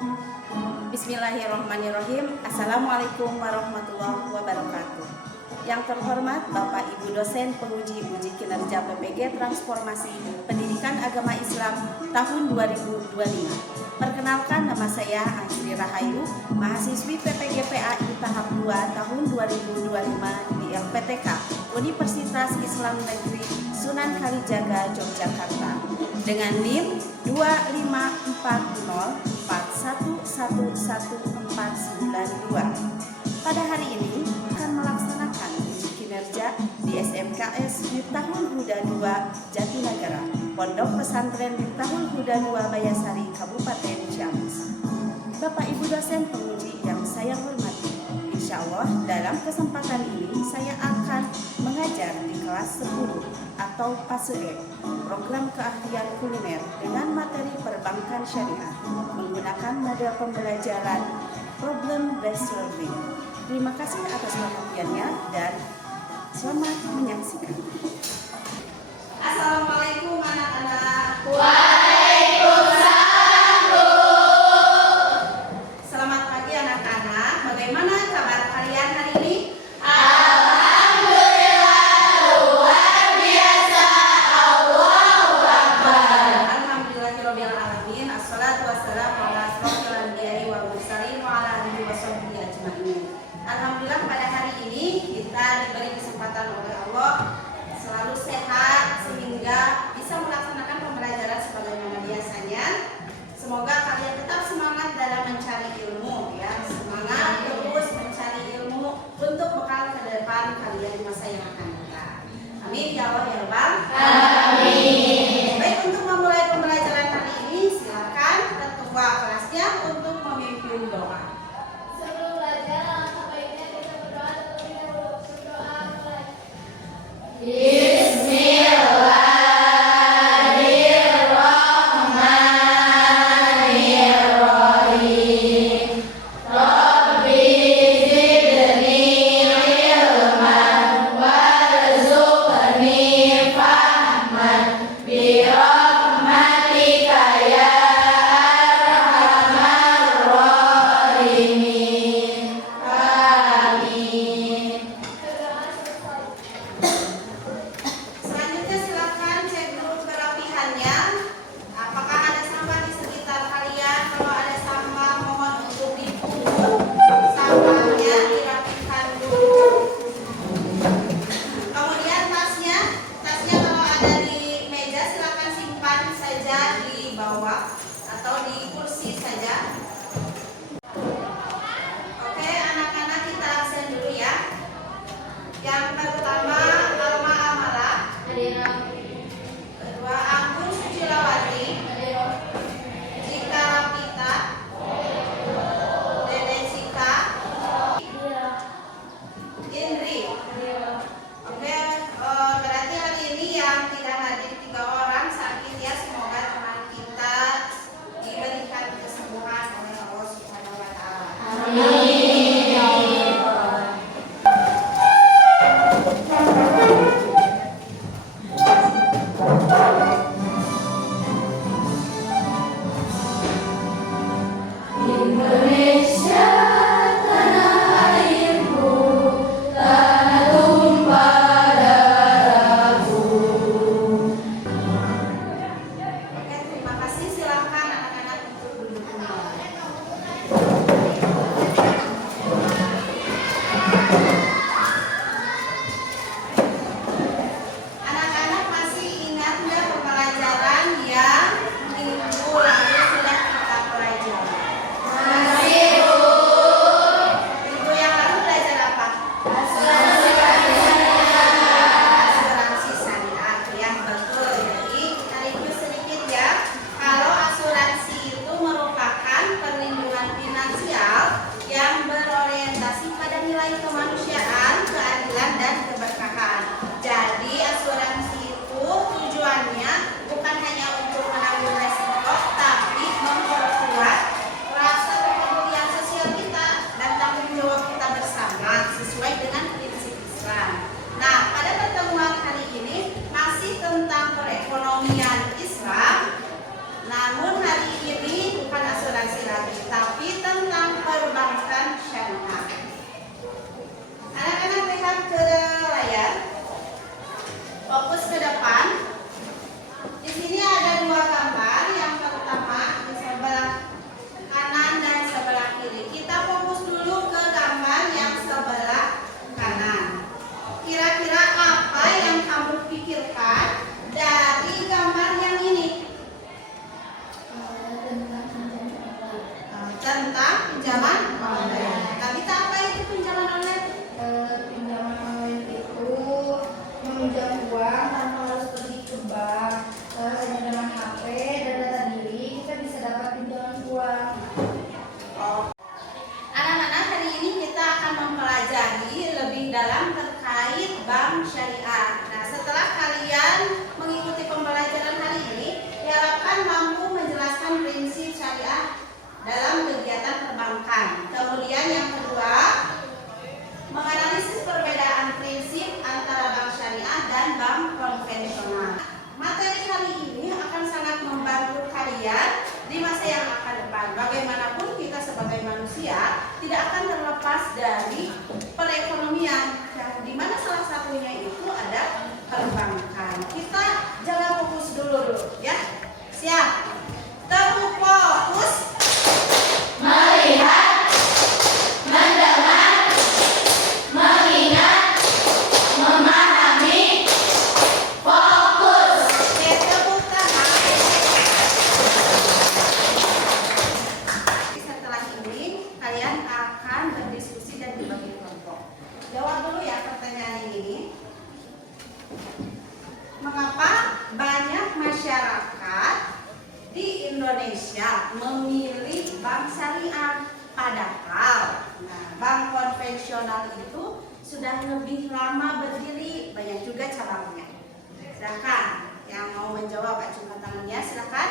Bismillahirrahmanirrahim. Assalamualaikum warahmatullahi wabarakatuh. Yang terhormat Bapak Ibu dosen penguji uji kinerja PPG Transformasi Pendidikan Agama Islam tahun 2025. Perkenalkan, nama saya Anggi Rahayu, mahasiswi PPG PAI tahap 2 tahun 2025 di LPTK Universitas Islam Negeri Sunan Kalijaga, Yogyakarta dengan NIM 25404111492. Pada hari ini akan melaksanakan uji kinerja di SMKS Miftahul Huda 2 Jatinegara, Pondok Pesantren Miftahul Huda 2 Bayasari, Kabupaten Ciamis. Bapak Ibu dosen penguji yang saya hormati, insya Allah dalam kesempatan ini saya akan mengajar di kelas 10 atau PASE program keahlian kuliner dengan materi perbankan syariah menggunakan model pembelajaran problem based learning. Terima kasih atas perhatiannya dan selamat menyaksikan. Assalamualaikum anak-anak. Waalaikumsalam, Bu. Selamat pagi anak-anak. Bagaimana kabar kalian hari ini? Alhamdulillah, luar biasa. Allahu Akbar. Alhamdulillahirabbil alamin. Assalatu wassalamu ala asyrofil anbiya'i wal mursalin wa ala alihi washabbihi ajmain. Alhamdulillah pada hari ini kita diberi kesempatan oleh Allah selalu sehat sehingga bisa melaksanakan pembelajaran sebagaimana biasanya. Semoga kalian tetap semangat dalam mencari ilmu ya. Semangat terus mencari ilmu untuk bekal ke depan kalian di masa yang akan datang. Amin ya Allah ya Rabbal Amin. Baik, untuk memulai pembelajaran hari ini silakan ketua kelasnya untuk memimpin doa. Sebelum belajar, alangkah baiknya kita berdoa terlebih dahulu. Berdoa mulai. Bismillahirrahmanirrahim. Rabbi zidni ilman warzuqni fahman birahmatika ya arhamar rahimin. Amin. Selanjutnya silakan cek dulu kerapihannya. Apakah ada sampah di sekitar kalian? Kalau ada sampah mohon untuk dipungut. Sampahnya dirapikan dulu. Kemudian tasnya kalau ada di meja silakan simpan saja di bawah atau di kursi saja. Oke, anak-anak kita absen dulu ya. Yang pertama Alma Amara, kedua Anggun Sucilawati, Cika Rapita, Dede Cika, Indri. Oke, berarti hari ini yang tidak hadir 3 orang sakit ya. Semoga teman kita diberikan kesembuhan oleh Allah Subhanahu wa taala. Indonesia tanah airku, tanah tumpah darahku. Oke, terima kasih. Silakan anak-anak untuk duduk kembali. Anak-anak masih ingat nggak pembelajaran yang minggu lalu sudah kita pelajari? Masih, Bu. Minggu yang lalu belajar apa? Asuransi Asuransi syariah, ya betul. Jadi kita review sedikit ya. Kalau asuransi itu merupakan perlindungan finansial yang berorientasi pada nilai kemanusiaan, keadilan dan keberkahan. Jadi asuransi itu tujuannya bukan hanya untuk menanggung resiko, tapi memperkuat rasa kepedulian sosial kita dan tanggung jawab kita bersama sesuai dengan prinsip Islam. Nah, pada pertemuan kali ini masih tentang perekonomian Islam. Namun hari ini bukan asuransi konsentrasi lagi, tapi tentang perbankan syariah. Anak-anak lihat ke layar, fokus ke depan. Di sini ada dua gambar. Yang pertama di sebelah kanan dan sebelah kiri. Kita fokus dulu ke gambar yang sebelah kanan. Kira-kira apa yang kamu pikirkan dari gambar yang ini? Tentang pinjaman online. Tabita, apa itu pinjaman online? Pinjaman online itu meminjam uang tanpa harus pergi ke bank. Hanya dengan HP dan data diri kita bisa dapat pinjaman uang. Anak-anak, hari ini kita akan mempelajari lebih dalam terkait bank syariah. Nah, setelah kalian mengikuti pembelajaran hari ini, diharapkan mampu menjelaskan prinsip syariah dalam kegiatan perbankan. Kemudian yang kedua, menganalisis perbedaan prinsip antara bank syariah dan bank konvensional. Materi kali ini akan sangat membantu kalian di masa yang akan depan. Bagaimanapun kita sebagai manusia tidak akan terlepas dari perekonomian, di mana salah satunya itu ada perbankan. Kita jaga fokus dulu ya. Siap? Tepuk fokus. Melihat, mendengar, mengingat, memahami, fokus. Oke, tepuk tangan. Setelah ini kalian akan berdiskusi dan dibagi kelompok. Jawab dulu ya pertanyaan ini. Mengapa banyak masyarakat di Indonesia memilih bank syariah, padahal bank konvensional itu sudah lebih lama berdiri, banyak juga cabangnya? Silakan yang mau menjawab, acungkan tangannya, silakan.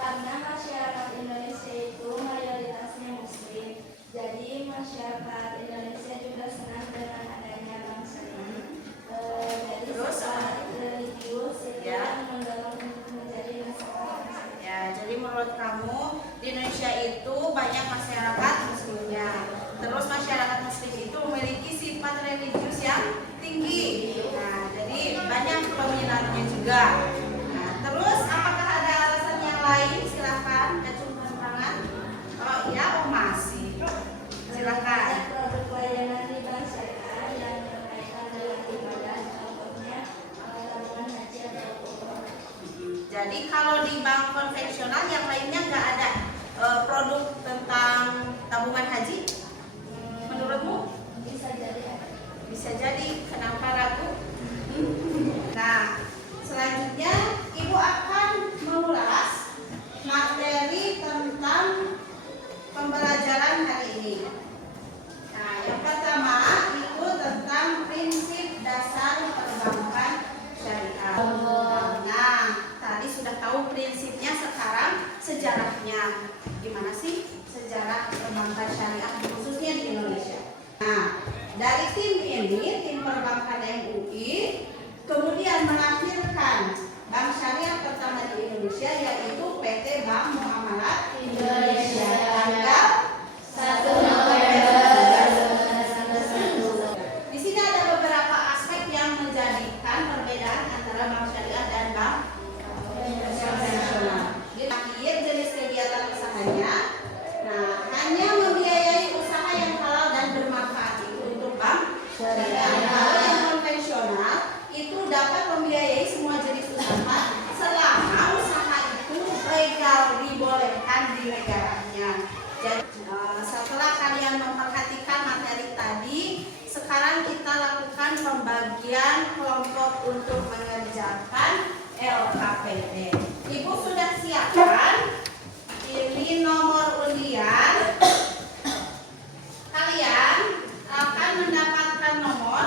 Karena masyarakat Indonesia itu mayoritasnya Muslim, jadi masyarakat Indonesia juga senang dengan adanya bank syariah. Jadi Terus, secara religius itu ya, yang mendorong untuk menjadi masyarakat Muslim. ya, jadi menurut kamu di Indonesia itu banyak masyarakat muslimnya. Terus masyarakat muslim itu memiliki sifat religius yang tinggi. Nah, jadi banyak peminatnya juga. Nah, terus apakah ada alasan yang lain? Silahkan acungkan tangan. Oh iya, oh masih. Silakan. Banyak produk layanan di bank syariah yang berkaitan dengan ibadah, contohnya tabungan haji atau umroh. Jadi kalau di bank konvensional yang lainnya nggak ada produk tentang tabungan haji? Menurutmu? Bisa jadi ada. Bisa jadi. Kenapa ragu? Nah, selanjutnya Ibu akan mengulas materi tentang pembelajaran hari ini. Nah, yang pertama itu tentang prinsip dasar perbankan syariah. Nah, tadi sudah tahu prinsipnya, sekarang sejarahnya. Gimana sih sejarah perbankan syariah khususnya di Indonesia? Nah, dari tim ini, tim perbankan MUI, kemudian melahirkan bank syariah pertama di Indonesia, yaitu PT Bank Muamalat Indonesia, tanggal 1 November 1991. Di sini ada beberapa aspek yang menjadikan perbedaan antara bank syariah dan bank konvensional. Di akhir jenis kegiatan usahanya, nah, hanya membiayai usaha yang halal dan bermanfaat itu untuk bank syariah. Kalau yang konvensional itu dapat membiayai semua jenis usaha selama usaha itu legal, dibolehkan di negaranya. Jadi setelah kalian memperhatikan materi tadi, sekarang kita lakukan pembagian kelompok untuk mengerjakan LKPD. Ibu sudah siapkan ini nomor undian. Kalian akan mendapatkan nomor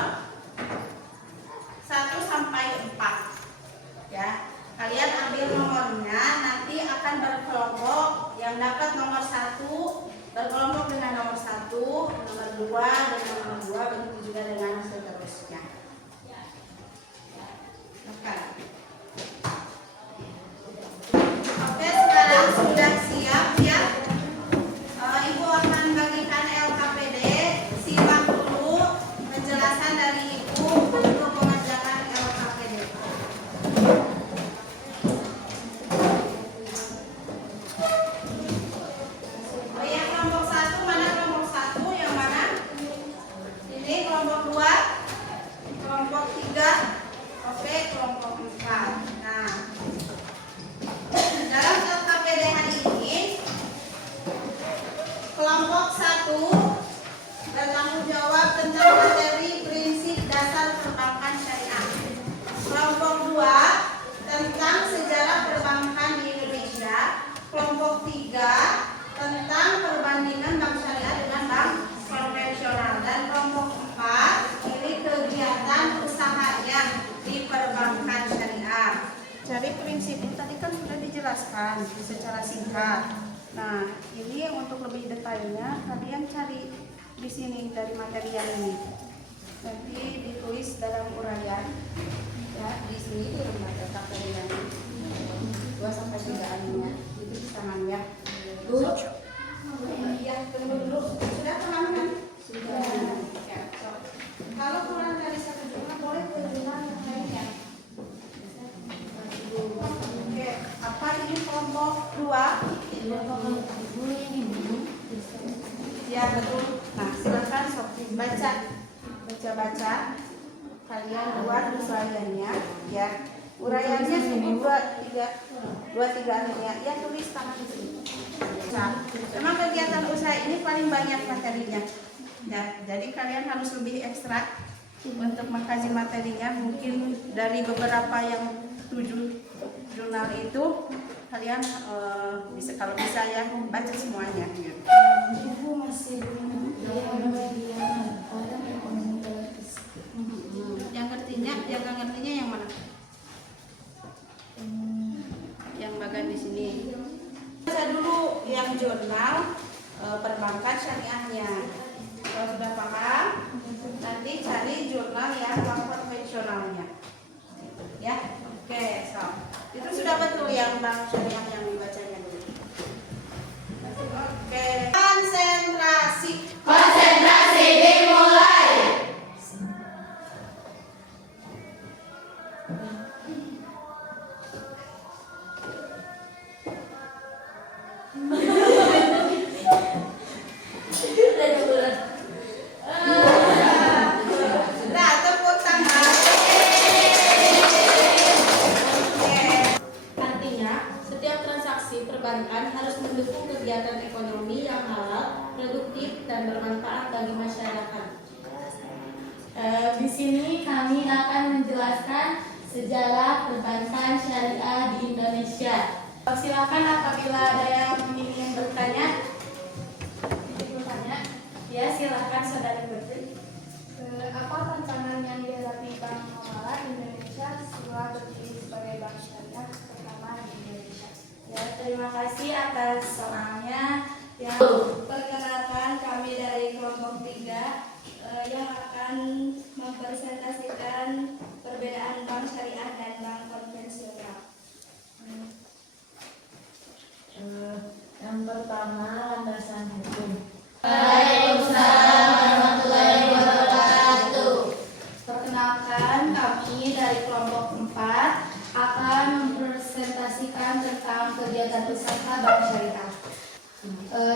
1 sampai 4. Ya, kalian ambil nomornya, nanti akan berkelompok. Yang dapat nomor 1 berkelompok dengan nomor 1, nomor 2 dengan nomor 2, begitu juga dengan seterusnya. Oke. Oke, sekarang sudah siap ya. kelompok 3 tentang perbandingan bank syariah dengan bank konvensional, dan kelompok 4 ini kegiatan usaha yang di perbankan syariah. Jadi prinsip itu tadi kan sudah dijelaskan secara singkat. Nah, ini untuk lebih detailnya kalian cari di sini dari material ini. Nanti ditulis dalam uraian ya, di sini di lembaga material 2 sampai 3 animnya itu di tangan ya. Iya, tunggu dulu. Sudah paham kan? Sudah. Ya, so. Kalau kurang dari 1 jurnal boleh ke jurnal yang lainnya. Oke, apa ini kelompok 2? Ya betul. Nah, silakan sok baca. Kalian buat uraiannya ya. Uraiannya cuma 2-3 alinea. Ya tulis tangan di sini. Nah, memang kegiatan usaha ini paling banyak materinya. Ya, jadi kalian harus lebih ekstra untuk mengkaji materinya. Mungkin dari beberapa yang 7 jurnal itu kalian bisa, kalau bisa ya baca semuanya. Ibu masih belum yang ngertinya yang mana? Yang bagian di sini. Baca dulu yang jurnal perbankan syariahnya. Kalau sudah paham, nanti cari jurnal yang bank konvensionalnya. Ya, oke, so itu sudah betul yang bank syariah yang dibacanya dulu. Oke, konsentrasi. Konsentrasi dimulai. Nah, tepuk tangan. Artinya, setiap transaksi perbankan harus mendukung kegiatan ekonomi yang halal, produktif, dan bermanfaat bagi masyarakat. Di sini kami akan menjelaskan sejarah perbankan syariah di Indonesia. Silakan apabila ada yang ingin bertanya. Ya, silakan saudari Berti. apa tantangan yang dihadapi Bank Muamalah Indonesia setelah berdiri sebagai bank syariah pertama di Indonesia? Ya, terima kasih atas soalnya. Ya, Perkenalkan, kami dari kelompok 3 yang akan mempresentasikan perbedaan bank syariah dan bank konvensional. yang pertama landasan hukum. Waalaikumsalam warahmatullahi wabarakatuh. Perkenalkan, kami dari kelompok 4 akan mempresentasikan tentang kegiatan usaha bank syariah.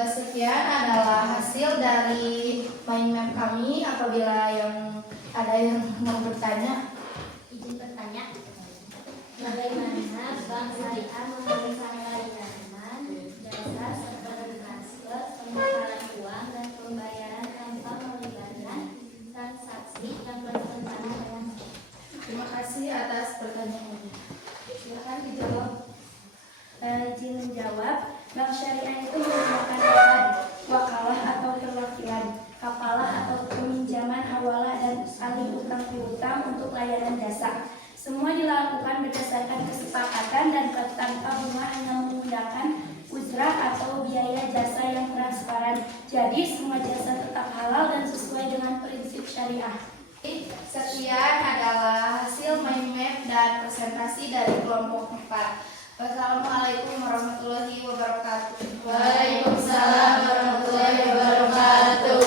Sekian adalah hasil dari mind map kami. Apabila yang ada yang mau bertanya, Izin bertanya, bagaimana bank syariah memberikan layanan jasa seperti transfer, penukaran uang, dan pembayaran tanpa melibatkan transaksi dan perencanaan? terima kasih atas pertanyaannya. Silakan dijawab. Izin menjawab, bank syariah itu menggunakan akad, wakalah atau perwakilan, kapalah atau peminjaman hawalah dan alih utang piutang untuk layanan jasa. Semua dilakukan berdasarkan kesepakatan dan tanpa bunga, hanya menggunakan ujrah atau biaya jasa yang transparan. Jadi semua jasa tetap halal dan sesuai dengan prinsip syariah. Sekian adalah hasil mind map dan presentasi dari kelompok 4. Wassalamualaikum warahmatullahi wabarakatuh. Waalaikumsalam warahmatullahi wabarakatuh.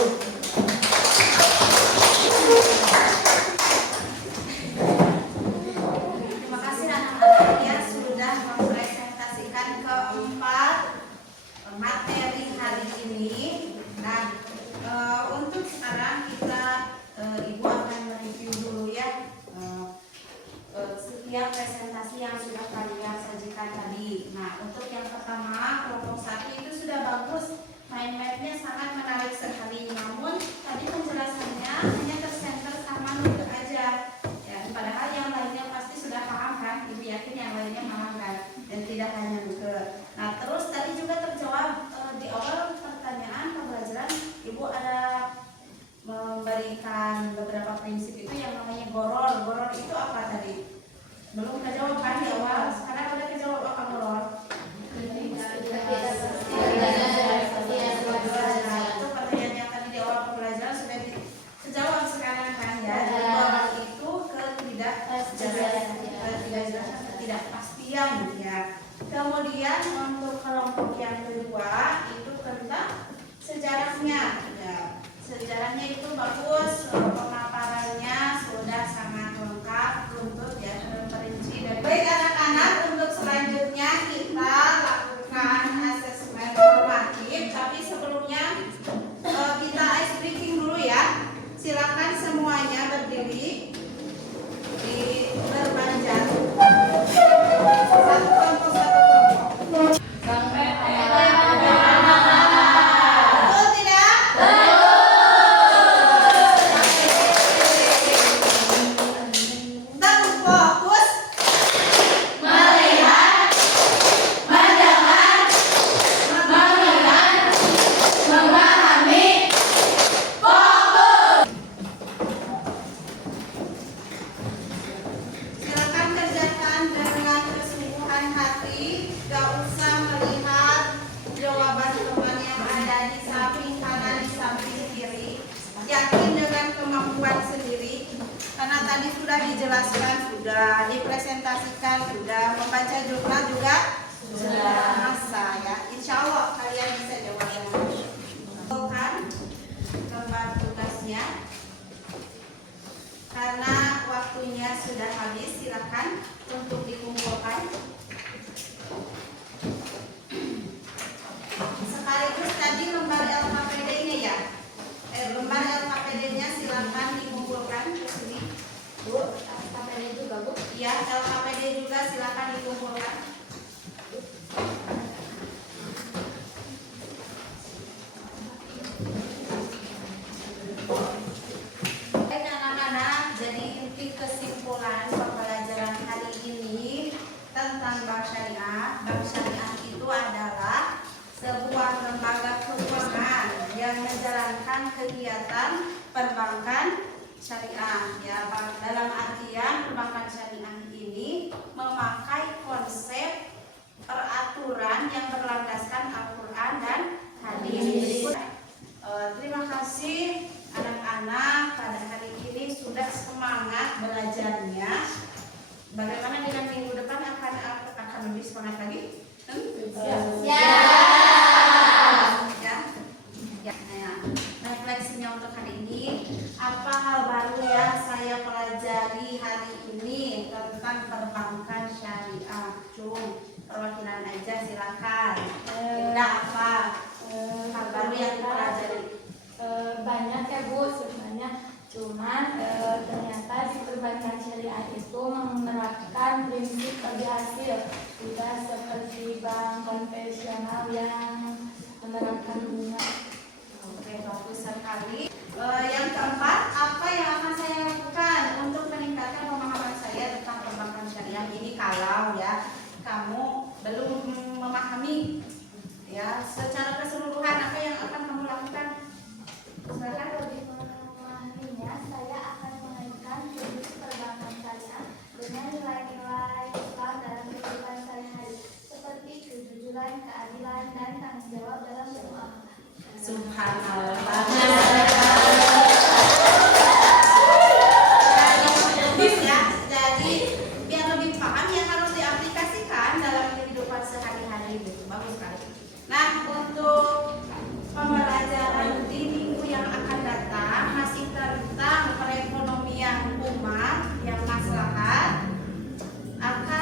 Terima kasih anak-anak yang sudah mempresentasikan keempat materi hari ini. Nah, untuk sekarang kita Ibu akan mereview dulu ya setiap presentasi yang sudah kalian sajikan tadi. Nah, untuk yang pertama kelompok 1 itu sudah bagus, mind mapnya sangat menarik sekali. Namun tadi penjelasannya hanya tersenter sama nuke aja. Ya, padahal yang lainnya pasti sudah paham kan? Ibu yakin yang lainnya paham kan? Dan tidak hanya nuke. Nah, terus tadi juga jawaban di awal. Sekarang udah kejawab apa belum? Itu pertanyaan yang tadi di awal pembelajaran sudah dijawab sekarang kan ya. Jawaban itu ketidakpastian ya. Kemudian untuk kelompok yang kedua itu tentang sejarahnya. Ya. Sejarahnya itu bagus, pemaparannya sudah sangat lengkap, runtut ya, terperinci dan baik anak-anak. Untuk selanjutnya kita lakukan asesmen formatif, tapi sebelumnya kita ice breaking dulu ya. Silakan semuanya berdiri di berbanjar. Satu kelompok. Betul tidak? Tetap fokus. Melihat, mendengar, mengingat, memahami. Fokus. Silakan kerjakan dengan kesungguhan hati. Gak usah melihat jawaban teman yang ada di samping kanan, di samping kiri. Yakin dengan kemampuan sendiri. Karena tadi sudah dijelaskan, sudah dipresentasikan, sudah membaca jurnal juga sudah masa ya. Insya Allah kalian bisa jawabnya. Bukan lembar tugasnya. Karena waktunya sudah habis, silakan untuk dikumpulkan. Sekaligus tadi lembar LKPD-nya ya. Lembar LKPD-nya silakan dikumpulkan ke sini. Bu, LKPD juga, Bu? Iya, LKPD juga silakan dikumpulkan. Baik anak-anak, jadi inti kesimpulan pembelajaran hari ini tentang bank syariah. Bank syariah itu adalah sebuah lembaga keuangan yang menjalankan kegiatan perbankan syariah ya. Dalam artian perbankan syariah ini memakai konsep peraturan yang berlandaskan Al-Quran dan hadis. Terima kasih anak-anak, pada hari ini sudah semangat belajarnya. Bagaimana dengan minggu depan akan lebih semangat lagi? Ya. Refleksinya untuk hari ini, apa hal baru yang saya pelajari hari ini tentang perbankan syariah? Cung, perwakilan aja silakan. Tidak apa hal baru yang dipelajari? Banyak ya Bu, sebenarnya cuman ternyata di perbankan syariah itu menerapkan prinsip bagi hasil, tidak seperti bank konvensional yang menerapkan bunga. Oke, bagus sekali. Yang keempat, apa yang akan saya lakukan untuk meningkatkan pemahaman saya tentang perbankan syariah ini? Kalau ya kamu belum memahami ya secara keseluruhan, apa yang akan kamu lakukan? Silakan. Lebih memahaminya, saya akan mengaitkan prinsip perbankan syariah dengan nilai-nilai Islam dalam kehidupan sehari-hari, seperti kejujuran, keadilan, dan tanggung jawab dalam bermuamalah. Subhanallah. Jadi biar lebih paham ya harus diaplikasikan dalam kehidupan sehari-hari gitu. Bagus sekali. Nah, untuk pembelajaran di minggu yang akan datang masih tentang perekonomian umat yang maslahat.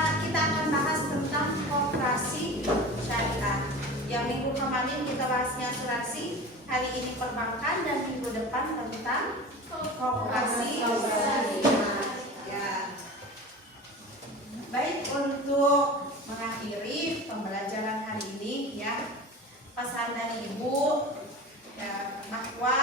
Kita akan bahas tentang koperasi syariah. Yang minggu kemarin kita bahasnya asuransi, hari ini perbankan, dan minggu depan tentang koperasi syariah. Ya. Baik, untuk mengakhiri pembelajaran hari ini ya, pesan dari Ibu ya, bahwa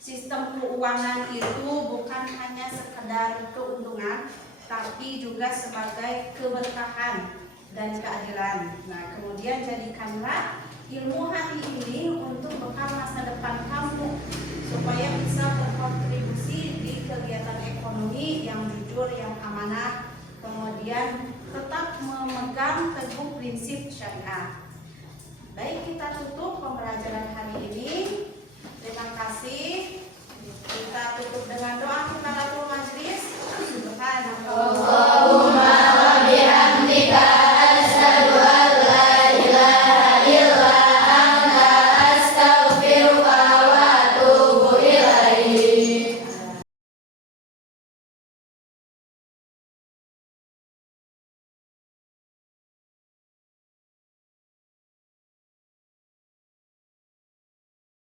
sistem keuangan itu bukan hanya sekedar keuntungan, tapi juga sebagai keberkahan dan keadilan. Nah, kemudian jadikanlah ilmu hari ini untuk bekal masa depan kamu supaya bisa berkontribusi di kegiatan ekonomi yang jujur, yang amanah, kemudian tetap memegang teguh prinsip syariah.